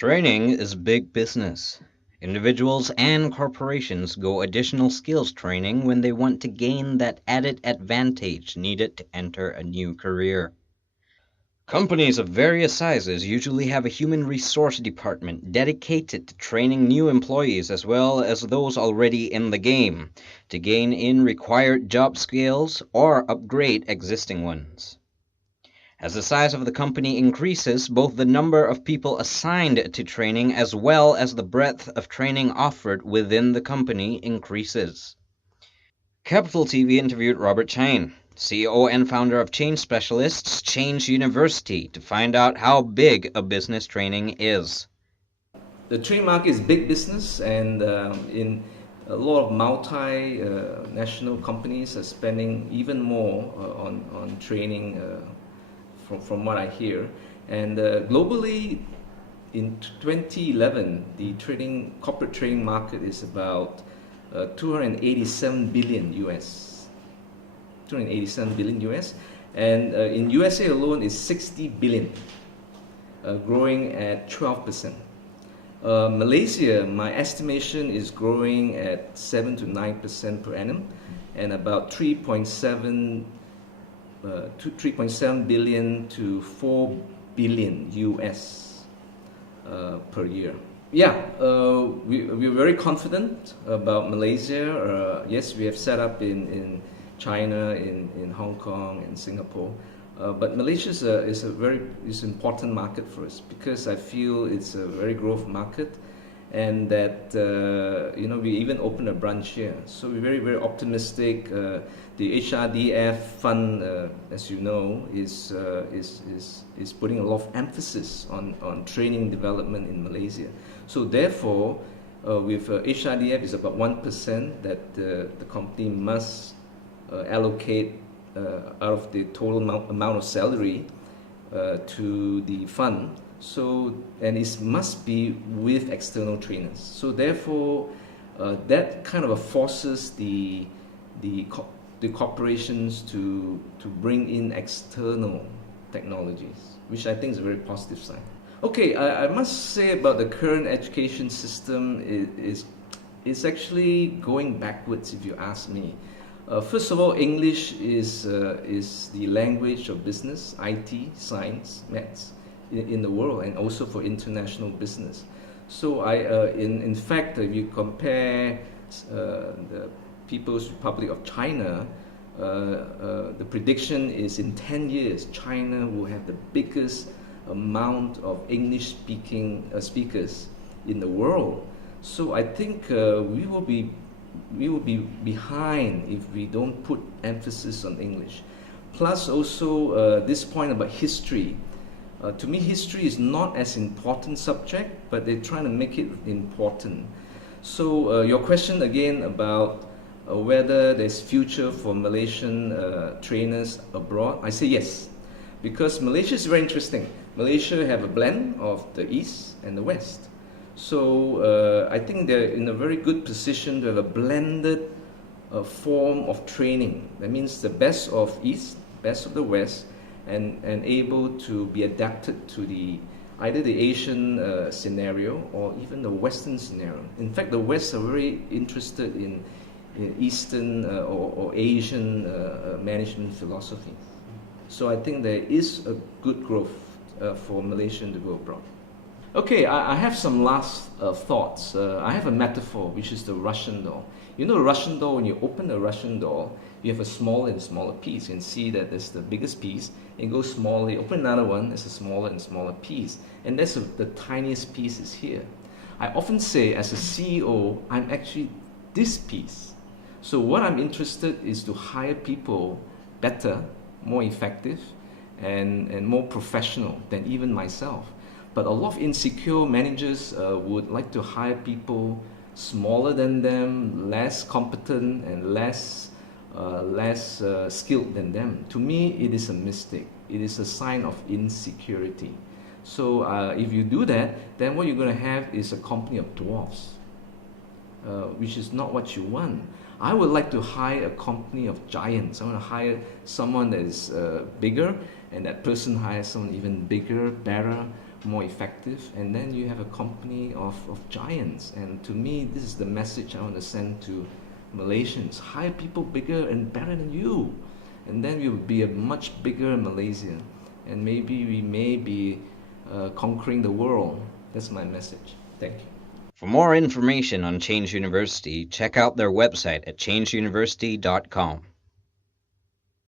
Training is big business. Individuals and corporations go additional skills training when they want to gain that added advantage needed to enter a new career. Companies of various sizes usually have a human resource department dedicated to training new employees as well as those already in the game to gain in required job skills or upgrade existing ones. As the size of the company increases, both the number of people assigned to training as well as the breadth of training offered within the company increases. Capital TV interviewed Robert Chaen, CEO and founder of change specialists Change University, to find out how big a business training is. The training market is big business, and in a lot of multi-national companies are spending even more on training, from what I hear. And globally, in 2011, the corporate training market is about 287 billion US. 287 billion US, and in USA alone is 60 billion, growing at 12%. Malaysia, my estimation is growing at 7 to 9% per annum, and about 3.7 billion to 4 billion US per year. Yeah, we're very confident about Malaysia. Yes, we have set up in China, in Hong Kong, and Singapore. But Malaysia is a very important market for us because I feel it's a very growth market, and that we even opened a branch here. So we're very optimistic. The HRDF fund, as you know, is putting a lot of emphasis on training development in Malaysia. So therefore, with HRDF is about 1% that the company must allocate out of the total amount of salary to the fund. So, and it must be with external trainers. So therefore, that kind of forces the corporations to bring in external technologies, which I think is a very positive sign. Okay, I must say about the current education system is actually going backwards, if you ask me. First of all, English is the language of business, IT, science, maths in the world, and also for international business. So in fact, if you compare the People's Republic of China, the prediction is in 10 years, China will have the biggest amount of English-speaking speakers in the world. So I think we will be behind if we don't put emphasis on English. Plus also this point about history. To me, history is not as important subject, but they're trying to make it important. So your question again about whether there's future for Malaysian trainers abroad, I say yes, because Malaysia is very interesting. Malaysia have a blend of the East and the West. So I think they're in a very good position to have a blended form of training. That means the best of East, best of the West, and able to be adapted to either the Asian scenario or even the Western scenario. In fact, the West are very interested in Eastern or Asian management philosophy. So I think there is a good growth for Malaysian to go abroad. Okay, I have some last thoughts. I have a metaphor, which is the Russian doll. You know the Russian doll, when you open the Russian doll, you have a smaller and smaller piece. You can see that there's the biggest piece, it goes smaller. You open another one, there's a smaller and smaller piece. And that's the tiniest piece is here. I often say, as a CEO, I'm actually this piece. So what I'm interested is to hire people better, more effective, and more professional than even myself. But a lot of insecure managers would like to hire people smaller than them, less competent, and less skilled than them. To me, it is a mistake. It is a sign of insecurity. So if you do that, then what you're going to have is a company of dwarfs, which is not what you want. I would like to hire a company of giants. I want to hire someone that is bigger, and that person hires someone even bigger, better, more effective, and then you have a company of giants. And to me, this is the message I want to send to Malaysians. Hire people bigger and better than you, and then we will be a much bigger Malaysia, and maybe we may be conquering the world. That's my message. Thank you. For more information on Change University, check out their website at changeuniversity.com.